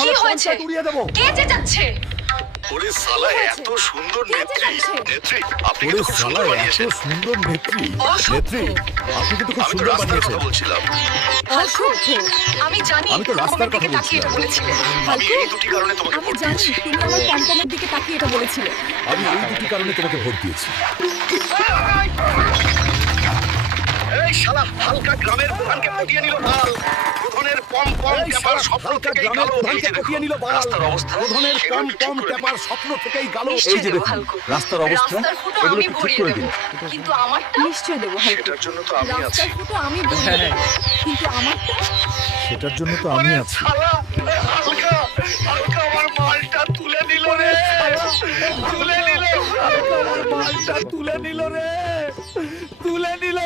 কি হয়েছে? কে যে যাচ্ছে? ওরে শালা এত সুন্দর নেত্রী নেত্রী আপনি ওরে কিন্তু খুব শালা সুন্দর এত বানিয়েছেন সুন্দর নেত্রী অসভ্য। নেত্রী আপনি কিন্তু খুব আমি তো সুন্দর রাস্তার বানিয়েছেন কথা বলছিলাম অসভ্য। আমি জানি আমি তো তুমি রাস্তার আমার দিকে কথা তাকিয়ে এটা বলেছিলে। আমি এই দুটি কারণে তোমাকে আমি ভোট জানি দিয়েছি তুমি আমার পম্পমের দিকে তাকিয়ে এটা বলেছিলে। আমি এই দুটি কারণে তোমাকে ভোট দিয়েছি এই শালা হালকা গ্রামের প্রধানকে পটিয়ে নিল বাল প্রধানের পম পম এই ক্যাপার শালা স্বপ্ন হালকা থেকেই গ্রামের গেল প্রধানকে পটিয়ে নিল বাল। রাস্তার অবস্থা প্রধানের সেগুলো পম একটু ঠিক পম করে দিন। ক্যাপার স্বপ্ন থেকেই গেল এই নিশ্চয়ই যে দেবো দেখুন হালকো। রাস্তার অবস্থা রাস্তার ফুটো এগুলো আমি একটু ঠিক ভরিয়ে করে দেবো। দিন কিন্তু আমারটা নিশ্চয় দেবো হালকা। সেটার জন্য তো আমি আছি রাস্তার ফুটো আমি ভরিয়ে দেবো। কিন্তু আমারটা সেটার জন্য তো আমি আছি শালা হালকা হালকা আমার মালটা তুলে নিল রে তুলে নিল আমার মালটা তুলে নিল রে তুলে নিল